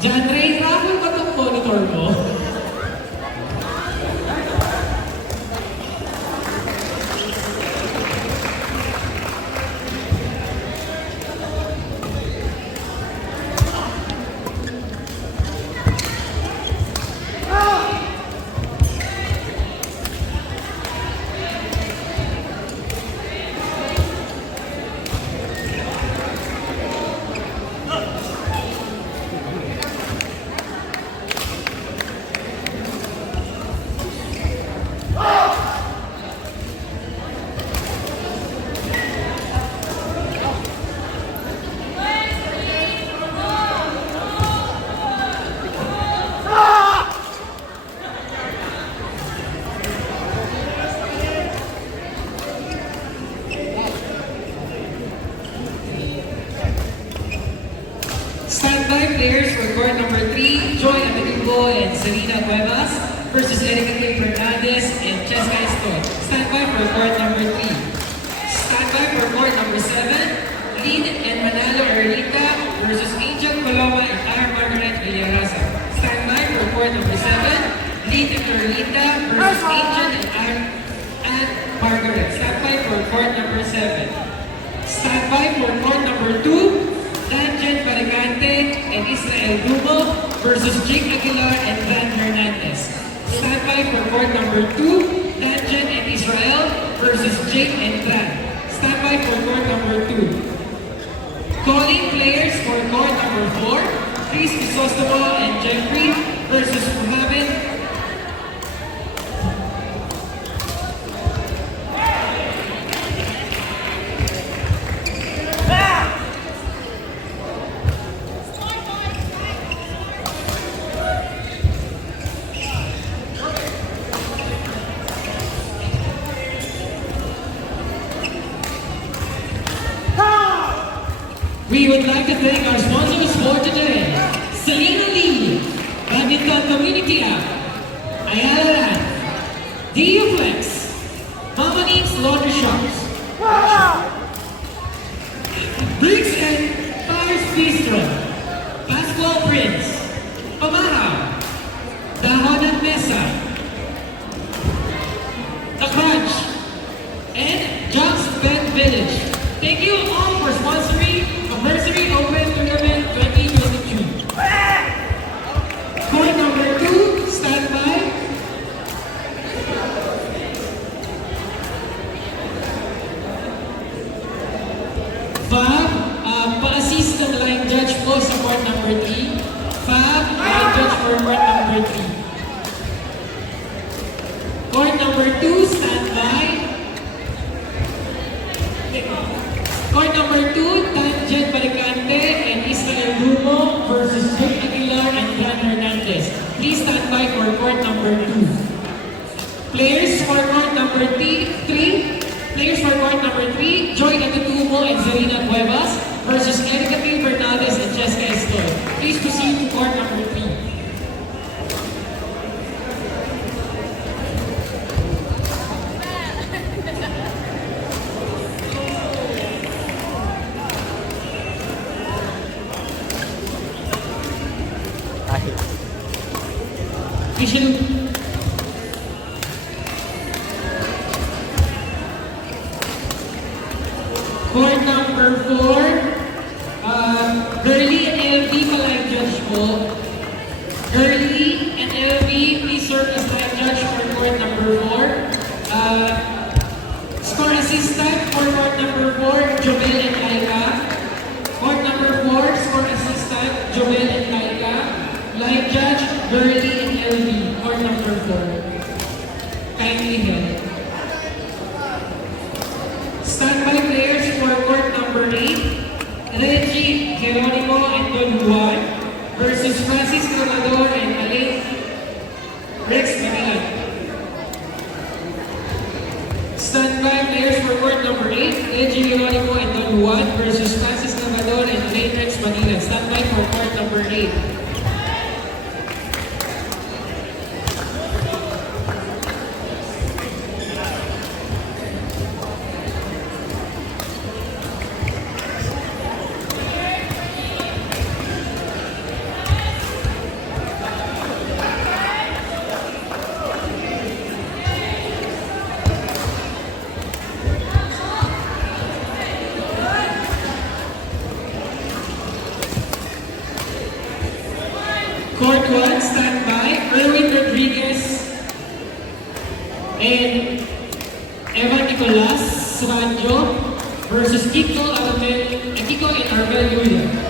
John Ray, rapol ba itong monitor mo? Standby players for court number 3, Joy Amigo and Selena Cuevas versus Erika Fernandez and Cheska Eston. Standby for court number 3. Standby for court number 7, Lynn and Manalo Erlita versus Angel Coloma and Tara Margaret Villaraza. Standby for court number 7, Lynn and Erlita versus Angel and Margaret. Standby for court number 7. Standby for court number 2, Danjen Barigante and Israel Dumo versus Jake Aguilar and Dan Hernandez. Standby for court number 2, Danjen and Israel versus Jake and Dan. Standby for court number 2. Calling players for court number 4, Chris Crisostomo and Jeffrey versus Mohamed. We would like to thank our sponsors for today: Selena Lee, Badminton Community App, Ayala Land, DU Flex, Mama Needs Laundry Shops, Bricks and Fires Bistro, Pascual Prince, Pamara, Dahon at Mesa, The Crunch, and Jock's Pet Village. Thank you all for sponsoring Anniversary Open Tournament 2022. Court number 2, standby. FAB, pa-assist ng line judge po sa court number 3. FAB, line judge for court number 3. Court number 2, standby. Court number 2, Danjen Barigante and Israel Dumo versus Jake Aguilar and Dan Hernandez. Please stand by for court number 2. Players for court number 3, players for court number 3, Joy Amigo and Selena Cuevas versus Erika Fernandez and Cheska Eston. Please proceed to court number 3. Official. Court number 4, Girly and LV pa-line judge po. Girly and LV, please serve as line judge for court number 4. Score assistant for court number 4, Joel and Laika. Court number 4, score assistant, Joel and Laika. Line judge, Girly and LV, court number 4. Kindly help. Standby players for court number 8, Reggie Geronimo and Don Juan versus Francis Granador and Alain Rex Manilan. Standby players for court number 8, Reggie Geronimo and Don Juan versus Francis Granador and Alain Rex Manilan. Standby for court number 8. Court 1, stand by. Erwin Rodriguez and Evan Nicolas Suranjo versus Kiko and Armel Yulia.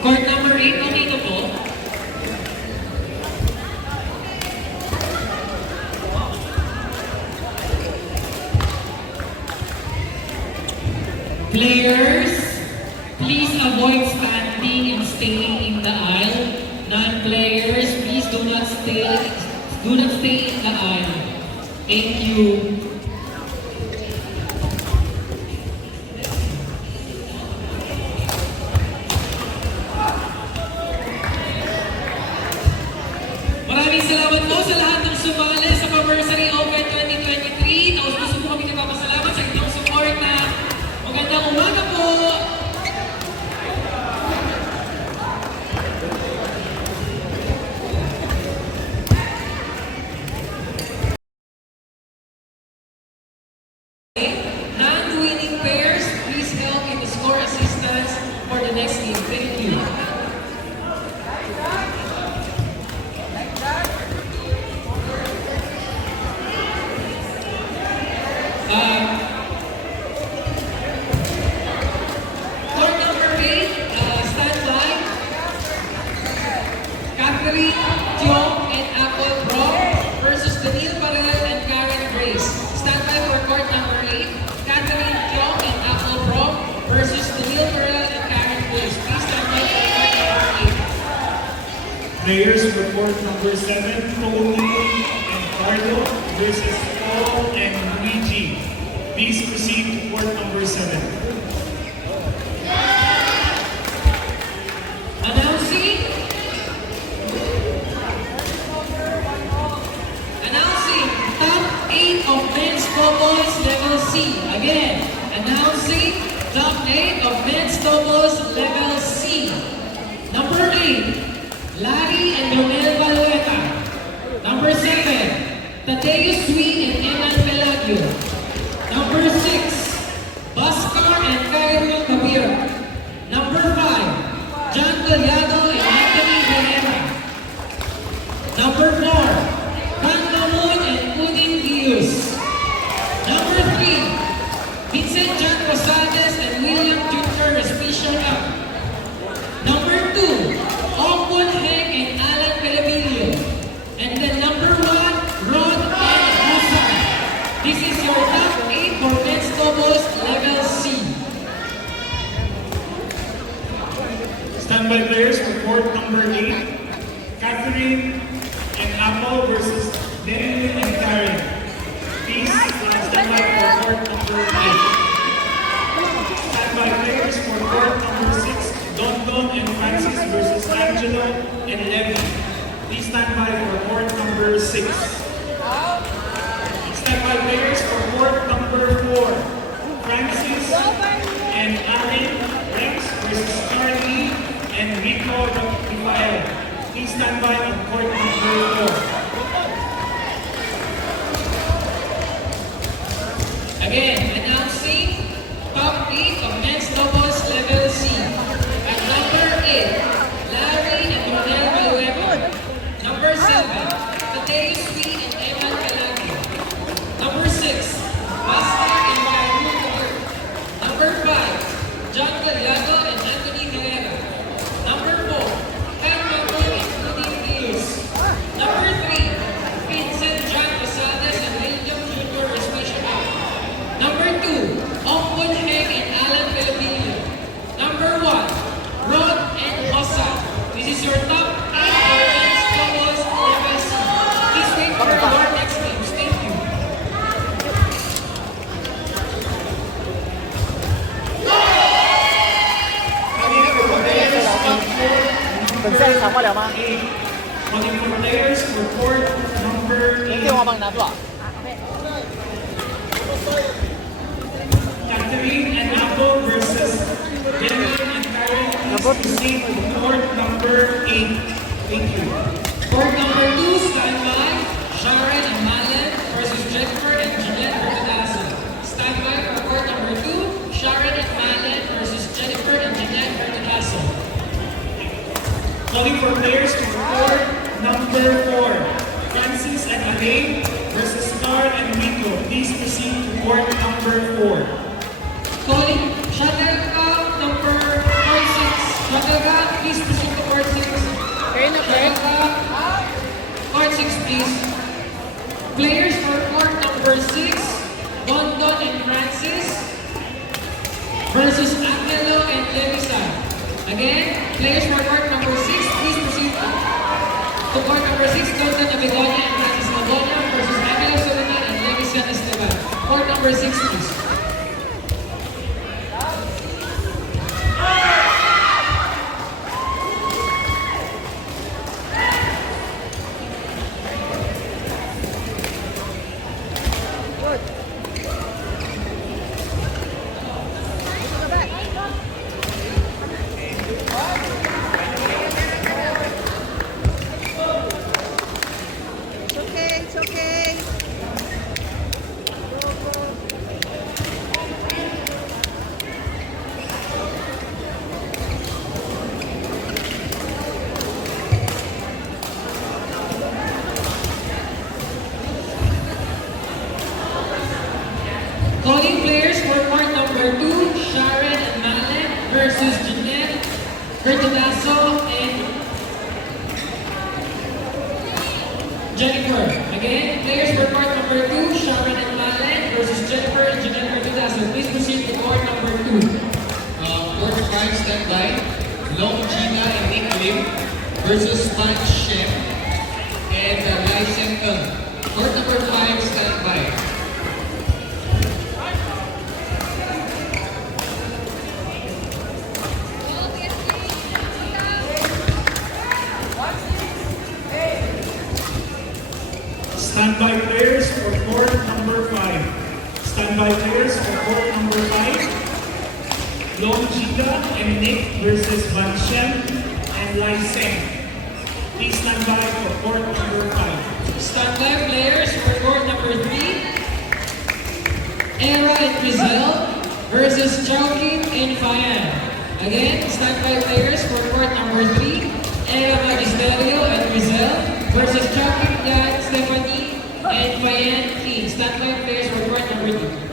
Court number 8, okay na po. Players, please avoid standing and staying in the aisle. Non-players, please do not stay in the aisle. Thank you. Maraming salamat po sa lahat ng sumali sa Anniversary Open 2023. Tapos gusto po kami nagpapasalamat sa inyong support na magandang umaga po! Non-winning pairs, please help in the score assistance for the next game. Thank you. Court number 8, stand by. Catherine Tiong and Apple Pro versus Daniel Parel and Karen Grace. Stand by for court number 8. Catherine Tiong and Apple Pro versus Daniel Parel and Karen Grace. Please stand by for court number 8. Players for court number 7, Tony and Carlo versus Paul and Luigi. Please proceed to court number 7. Announcing top 8 of men's doubles level C. Again, announcing top 8 of men's doubles level C. Number 8, Larry and Romel Valueta. Number 7, Tadeo Swing and Eman Pelagio. Number 6, Bascar and Cairo Kabir. Number 5, John Collado and Anthony Venera. Number 4, Moon and Udin Dius. Number 3, Vincent John Rosales and William Jr. Special Up. Number 2, Ogbon Heng and Alan Pelabilio. And then number 1, Rod and Musa. This is your Standby players for court number 8. Catherine and Apple versus Daniel and Karen. Please standby for court number 8. Standby players for court number 6. Don and Francis versus Angelo and Levi. Please stand by for court number 6. Standby players for court number 4. Francis and Allen Rex versus Charlie and Rico Rafael. Please stand by on court number 4. Again, announcing top 8 of men's doubles level C. At number 8, Larry and Ronel Malueco. Number 7, Mateo Sweet and Evan Calagio. Number 6, Basta and Maru. Number 5, John Galiago and Anthony Herrera. Number 4, Kat Mambo and Claudine Rios. Number 3, Vincent John Rosales and William Jr. respectively. Number 2, Ompon Heng and Alan Filipino. Number 1, Rod and Hossa. This is your top 8 for men's doubles level C. Please wait for our next games. Thank you. Calling for players for court number 8. Catherine and Apple versus Daniel and Karen. Please proceed to court number 8. Thank you. Court number 2, standby, Sharon and Malen versus Jennifer and Jeanette Bernice-Janelle. Standby for court number 2, Sharon and Malen versus Jennifer and Jeanette Bernice-Janelle. Calling for players for court number 4. Francis and Elaine versus Star and Rico. Please proceed to court number 4. Calling Shuttlecock number 6. Shuttlecock, please proceed to court 6. Shuttlecock, court 6 please. Players for court number 6, Don and Francis versus Angelo and Levisa. Again, players for court number 6, please proceed to court number 6, Don Abegonia and Francis Magonia versus Angelo Solomon and Levisa Esteban. Court number 6 please. It's okay. Calling players for court number 2, Sharon and Malen versus Jeanette, Bertolaso, and Jennifer. Again, players for court number 2, Sharon and Malen versus Jennifer and Jeanette Bertolaso. Please proceed to court number 2. Court 5 standby, Long Gina and Nick Lim versus Pan Shem and Lai Sengkeng. Court number 5 standby. Standby players for court number 5. Standby players for court number 5. Long Gita and Nick versus Van Shem and Lai Seng. Please stand by for court number 5. Standby players for court number 3, Era and Rizal versus Chowking and Fayan. Again, standby players for court number 3, Era Magisterio and Rizal versus Chowking Dan, Stephanie, and Fayan King. Standby players for court number 2.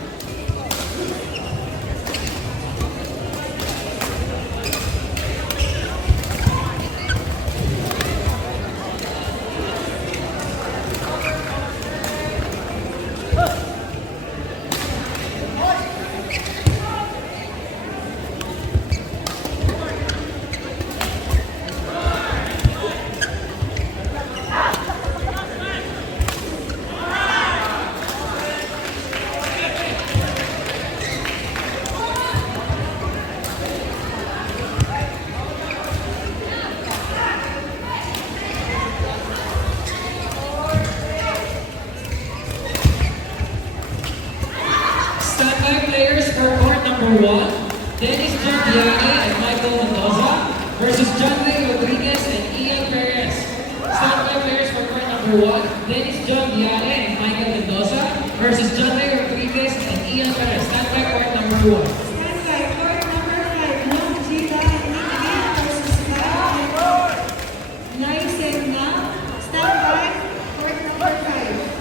versus John Ray Rodriguez and Ian Perez. Standby players for court number 1, Bernice-Janelle and Michael Mendoza versus John Ray Rodriguez and Ian Perez. Standby court number 1. Standby court number 5, Long Gina and Nick versus Nice and Now. Standby court number 5.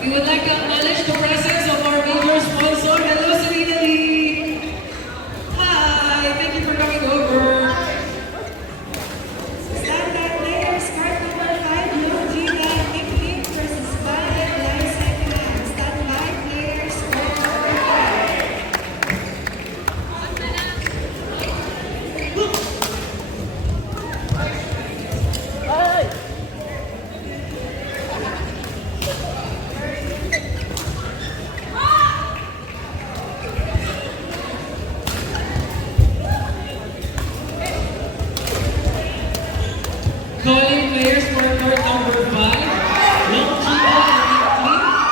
We would like to acknowledge the presence of our major sponsor. Hello, Serena Lee. Hi, thank you for coming over. Standby players court number 5, Long Gina and Nick versus Violet Lice and Now. Standby players court number 5. Calling players for court number 5, Long Gina and Nick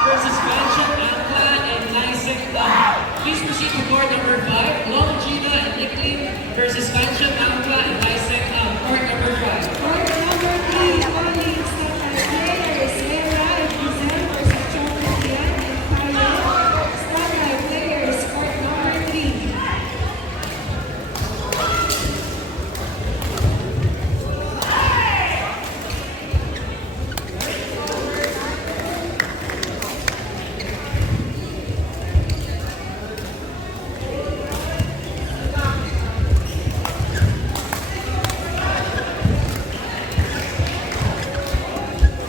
versus Mansion, Angla, and Lysen Lam. Please proceed to court number 5, Long Gina and Nick versus Mansion, Angla, and Lysen Lam. Court number 5. Court number 3, calling standby players Sarah and Giselle versus Chocolate Yan and Fire. Standby players court number 3.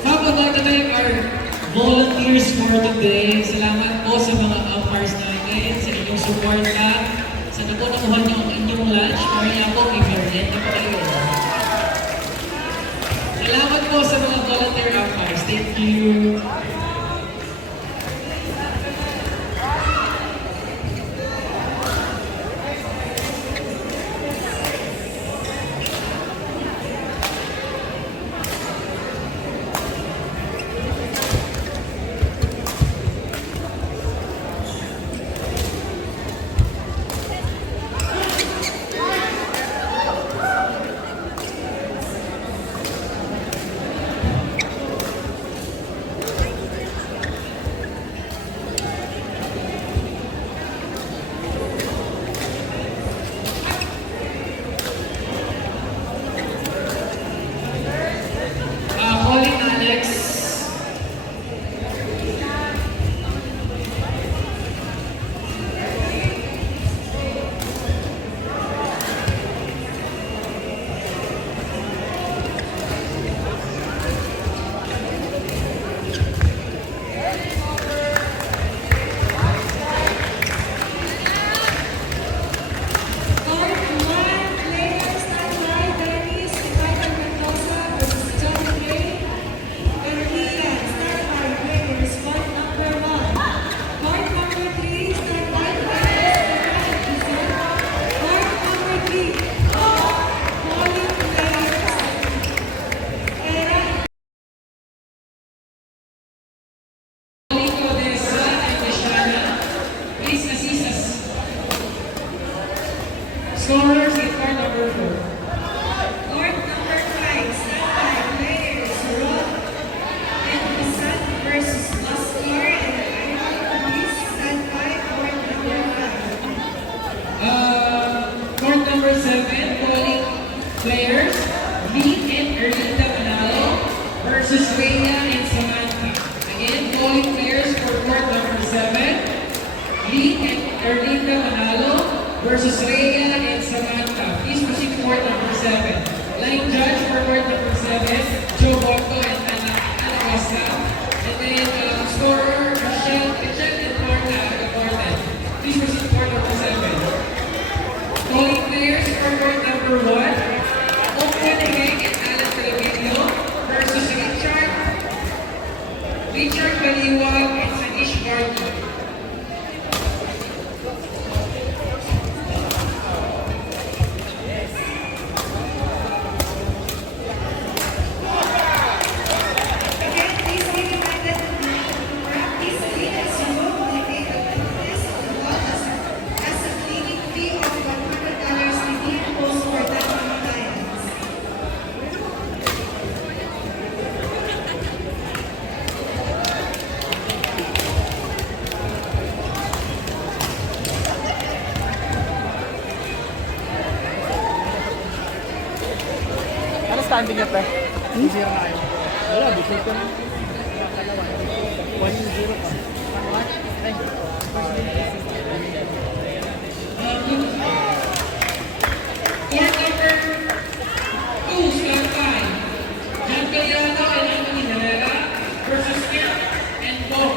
FAB would like to thank our volunteers for today. Salamat po sa mga umpires namin, sa inyong suporta, sa nakunakuhan niyo ang inyong lunch. Mamaya po, may merienda pa kayo. Salamat po sa mga volunteer umpires. Thank you. Calling Alex. Court 1, players standby Bernice and Michael Mendoza versus John Ray and Ian. Standby players court number 1. Court number 3, standby players Giselle. Court number 3, calling players Eric. Calling Odessa and Deshana. Please assist us. Scorers in court number 4. Court number 5, standby players Rob and Pisan versus Oscar and Ivan Luis. Standby court number 5. and Erlinda Manalo versus Rhea and Samantha. Please proceed to court number 7. Line judge for court number 7, Joe Boto and Ana Costa. And then scorer, Michelle and Lorna Agaporte. Please proceed to court number 7. Calling players for court number 1, Oakwood Heng and Alan Televideo versus Richard Baliwag and Sanish Gargi. Again, please be reminded to practice clean and remove the date of fitness of the ball as a cleaning fee of $100 redeem post for non-compliance. Ano standing niya, pre? 0 na yun. Wala, bisig ko na. 1-0 pa. Court number 2, stand by. John Cayano and Anthony Herrera versus Kim and Bob.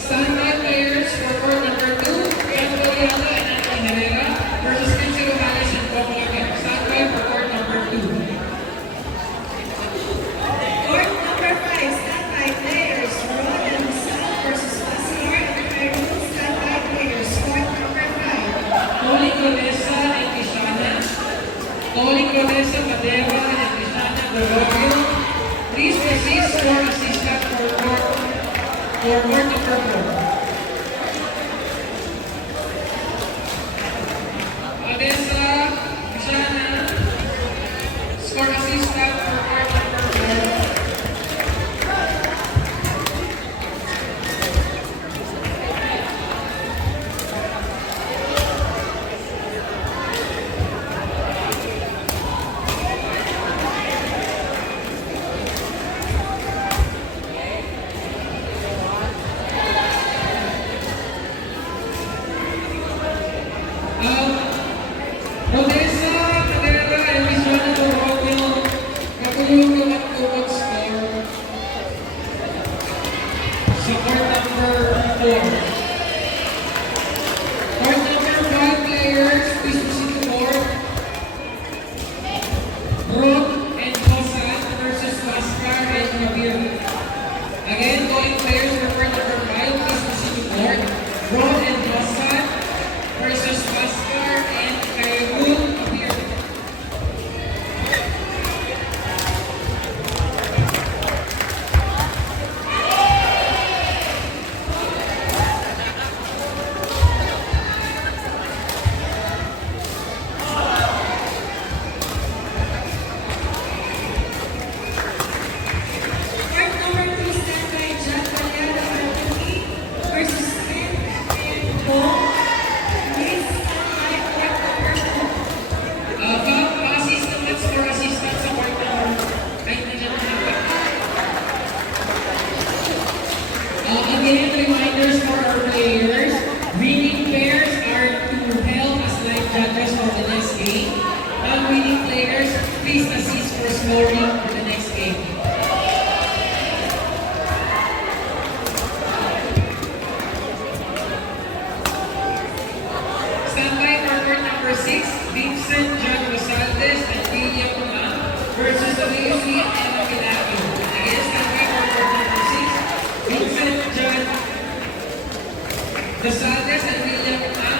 Standby players for court number 2, John Cayano and Anthony Herrera versus Kim Rojales and Bob Lager. Standby for court number 2. Court number 5, standby players, Ron and Sal versus Pasir and Fairwood, standby players, court number 5. Calling Vanessa and Kishana. Calling Vanessa Madera and Kishana Dorogio. Please proceed score assistant for court number 4. Vanessa, Kishana, score assistant for court number 4. Vanessa, Madera, and Kishana Dorogio, katulungan at tukot score sa court number 4. Court number 5 players, please proceed to court. Brooke and Josan versus Pascal and Javier. Again, calling players for court number 5, please proceed to court. Brooke and Josan versus Pascal and Javier. Court number 2, standby John Cayano Anthony versus Ken and Bo. Please standby court number 2. FAB assistant at score assistant sa court number. Ay, nandiyan na natin. Again, reminders for our players. Winning pairs are to help as live judges for the next game. Non-winning players, please assist for scoring for the next game. Standby for court number 6, Vincent John Rosaldes and William Ma versus the WC and Emma Milagro. Again, standby for court number 6, Vincent John Rosaldes and William Ma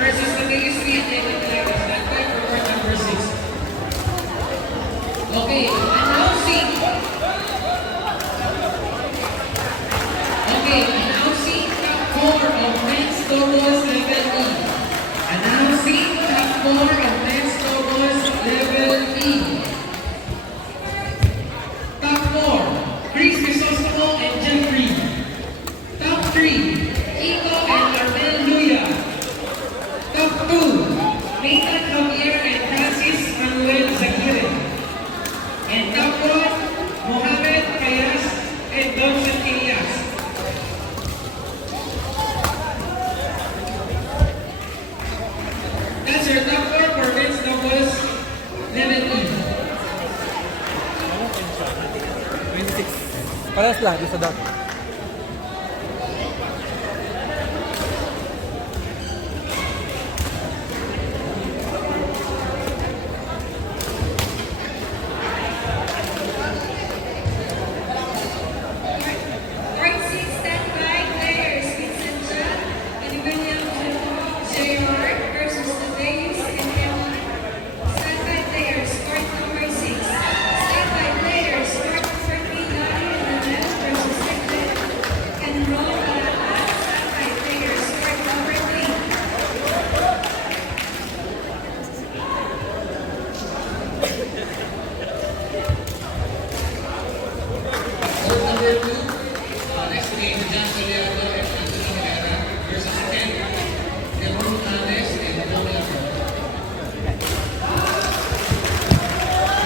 versus the WC and Emma Milagro. Standby for court number 6. Okay, announcing. Okay, announcing top 4 of men's doubles level E. Announcing top 4 of men's doubles level E. Paras lang, di sa dot. Court 6, standby players Vincent John and William J.R. versus Tadeus and Emma. Standby players, court number 6. Standby players, court number 3, Bernice-Janelle versus Nicholas and Ron. Standby players, court number 3. Court number 2, next game, John Soliano and Anthony Herrera versus Ken Gonzalez and Paula.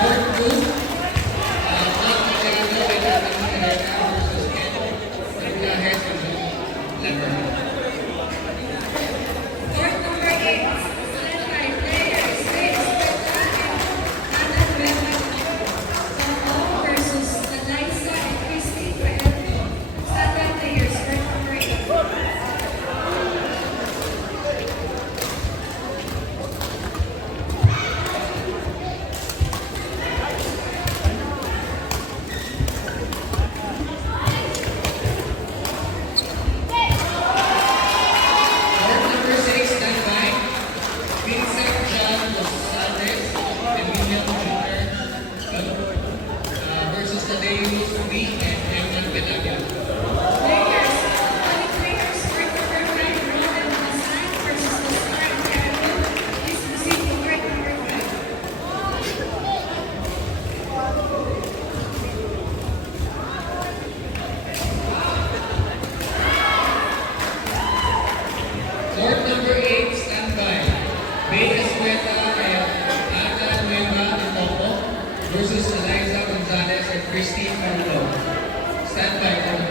Court 2, John Soliano and Anthony Herrera versus Ken Gonzalez and Lever. Court number 8, standby players James Bernice-Janelle versus Eliza and Christine Paello. Standby players, court number 8. Court number 6, standby. Vincent John Gonzalez and William Jr. Versus Tadeus V and Eman Benaga. Players, players, court number 5, Ron and Hassan versus Oscar and Carol. Please proceed to court number 5. Court number 8, standby. Bay Escueta and Ana Nueva Itomo versus Eliza Gonzalez and Christine Carlo. Standby.